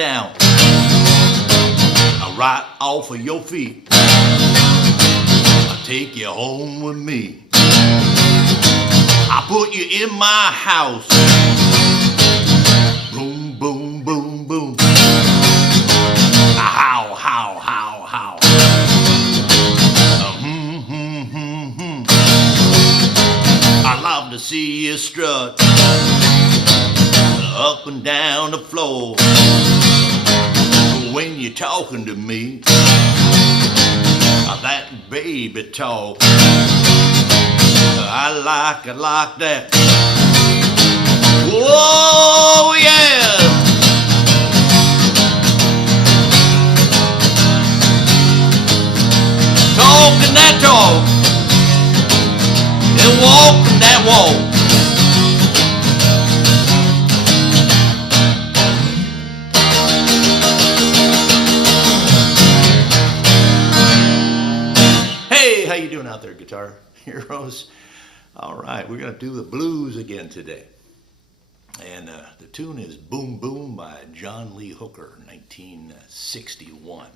down, right off of your feet. I'll take you home with me. I put you in my house. Boom, boom, boom, boom. How, how, how, how. I love to see you strut up and down the floor when you're talking to me. That baby talk, I like that. Whoa, yeah. Talking that talk and walking that walk. Hey, how you doing out there, guitar heroes? All right, we're going to do the blues again today. And the tune is Boom Boom by John Lee Hooker, 1961.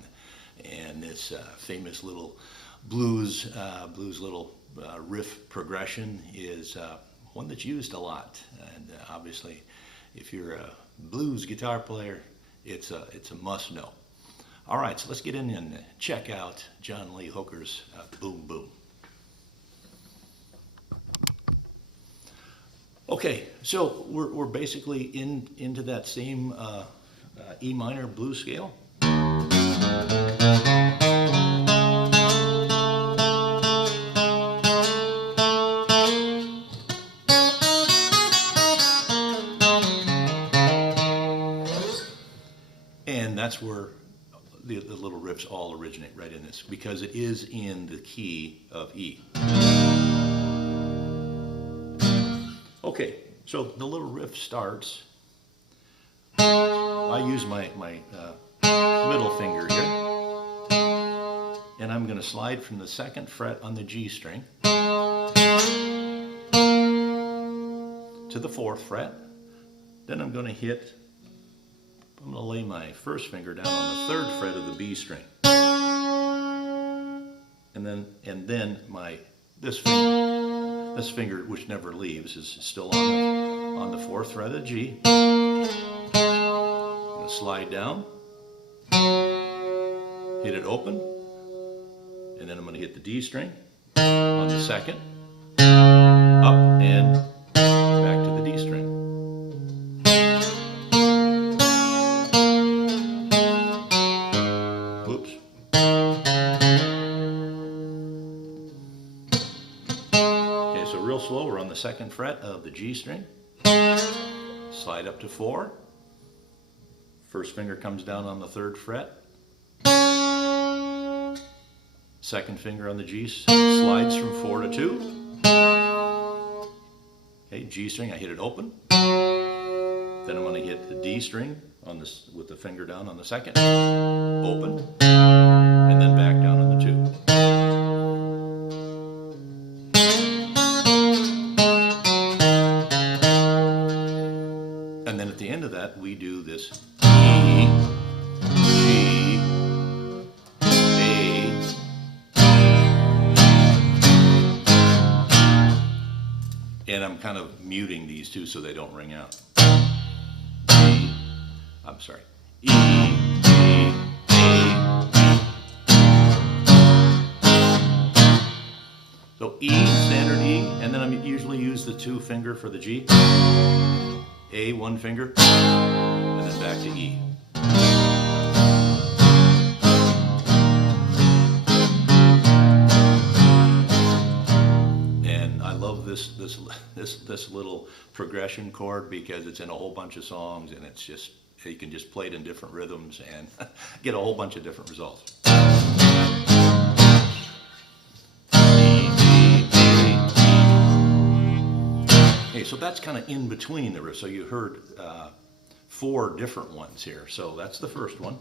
And this famous little blues little riff progression is one that's used a lot. And obviously, if you're a blues guitar player, it's a must know. All right, so let's get in and check out John Lee Hooker's Boom Boom. Okay, so we're basically into that same E minor blues scale. And that's where the little riffs all originate, right in this, because it is in the key of E. Okay, so the little riff starts. I use my middle finger here, and I'm going to slide from the 2nd fret on the G string to the 4th fret. Then I'm going to lay my 1st finger down on the 3rd fret of the B string, and then this finger, which never leaves, is still on the 4th fret of the G. I'm going to slide down, hit it open, and then I'm going to hit the D string on the 2nd, up and back to the D string. Whoops. Okay, so real slow, we're on the 2nd fret of the G string. Slide up to 4. 1st finger comes down on the 3rd fret. 2nd finger on the G slides from 4 to 2. Okay, G string, I hit it open. Then I'm going to hit the D string with the finger down on the 2nd, open, and then back down on the 2. And then at the end of that, we do this E, G, A, and I'm kind of muting these two so they don't ring out. I'm sorry. E, G, A, so E, standard E, and then I usually use the 2 finger for the G. A, 1 finger, and then back to E. And I love this little progression chord because it's in a whole bunch of songs, and it's just, you can just play it in different rhythms and get a whole bunch of different results. Okay, so that's kind of in between the riffs. So you heard 4 different ones here. So that's the first one.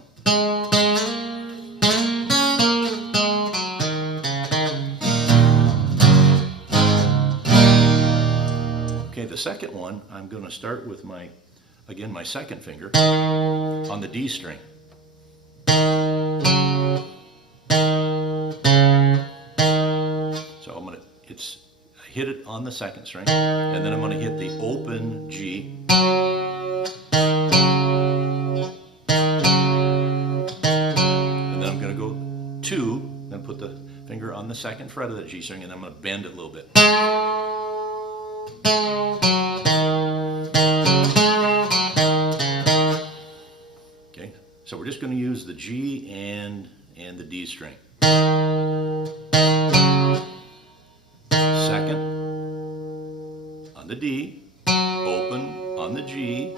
Okay, the second one, I'm going to start with my again, my second finger on the D string. So I'm gonna, I hit it on the second string, and then I'm gonna hit the open G. And then I'm gonna go 2, then put the finger on the second fret of the G string, and I'm gonna bend it a little bit. Okay, so we're just gonna use the G and the D string. Second on the D, open on the G,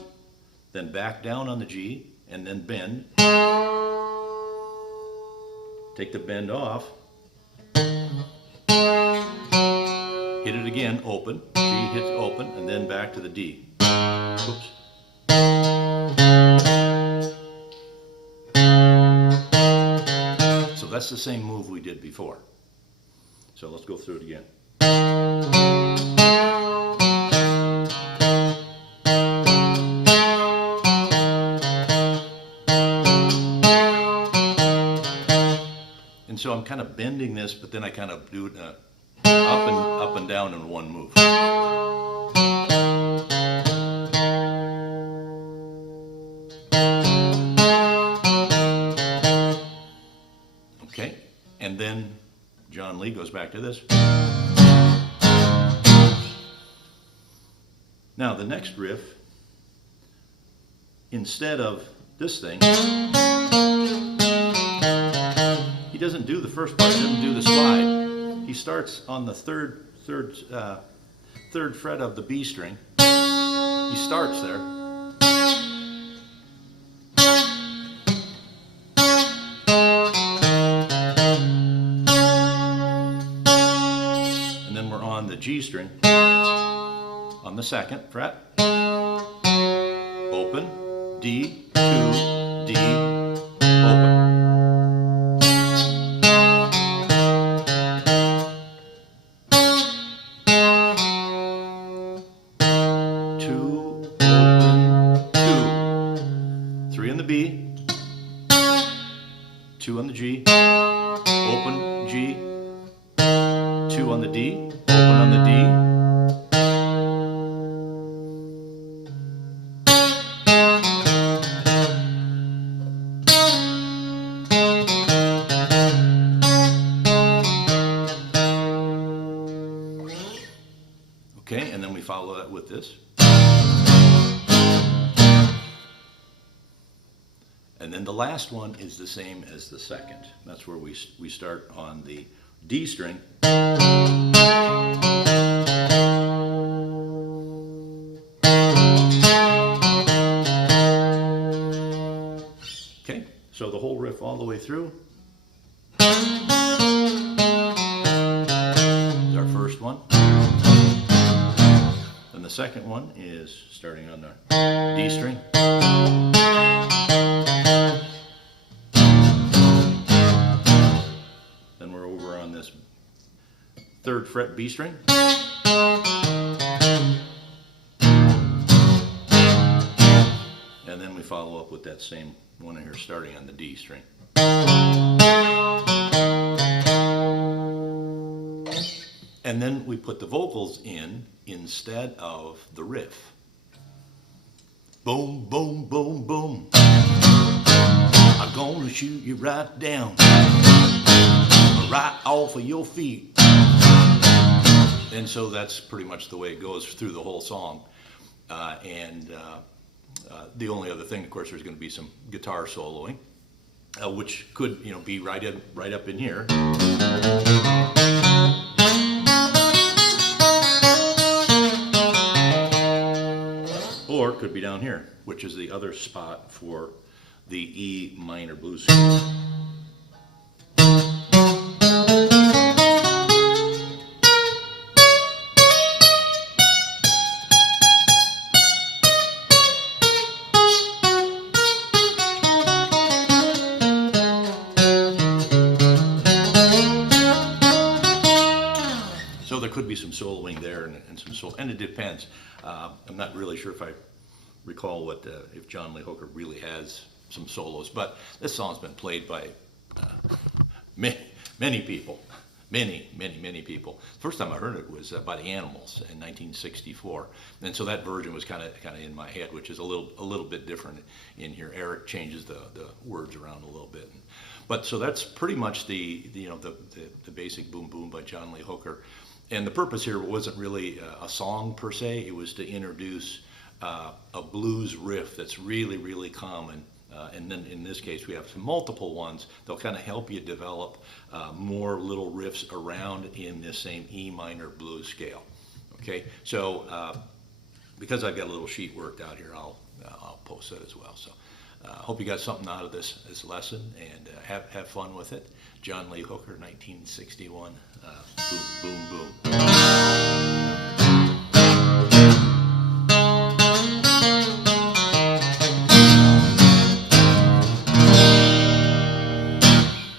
then back down on the G, and then bend. Take the bend off, hit it again, open, G hits open, and then back to the D. Oops. So that's the same move we did before. So let's go through it again. And so I'm kind of bending this, but then I kind of do it up and down in one move. Okay, and then John Lee goes back to this. Now the next riff, instead of this thing, he doesn't do the first part, he doesn't do the slide. He starts on the third fret of the B string. He starts there. And then we're on the G string, on the second fret. Open, D, 2, D, open. B, 2 on the G, open G, 2 on the D, open on the D. Okay, and then we follow that with this. And then the last one is the same as the second. That's where we start on the D string. Okay, so the whole riff all the way through is our first one. Then the second one is starting on the D string. Then we're over on this third fret B string. And then we follow up with that same one here starting on the D string. And then we put the vocals in instead of the riff. Boom, boom, boom, boom. I'm gonna shoot you right down, right off of your feet. And so that's pretty much the way it goes through the whole song. The only other thing, of course, there's going to be some guitar soloing, which could, be right up in here. Or it could be down here, which is the other spot for the E minor blues suite. So there could be some soloing there and some solo, and it depends. I'm not really sure if I recall what if John Lee Hooker really has some solos. But this song's been played by many people. Many people. First time I heard it was by the Animals in 1964, and so that version was kind of in my head, which is a little bit different in here. Eric changes the words around a little bit, but so that's pretty much the basic Boom Boom by John Lee Hooker, and the purpose here wasn't really a song per se. It was to introduce a blues riff that's really common. And then in this case, we have some multiple ones. They'll kind of help you develop more little riffs around in this same E minor blues scale. Okay, so because I've got a little sheet worked out here, I'll post that as well. So hope you got something out of this lesson, and have fun with it. John Lee Hooker, 1961, Boom Boom Boom.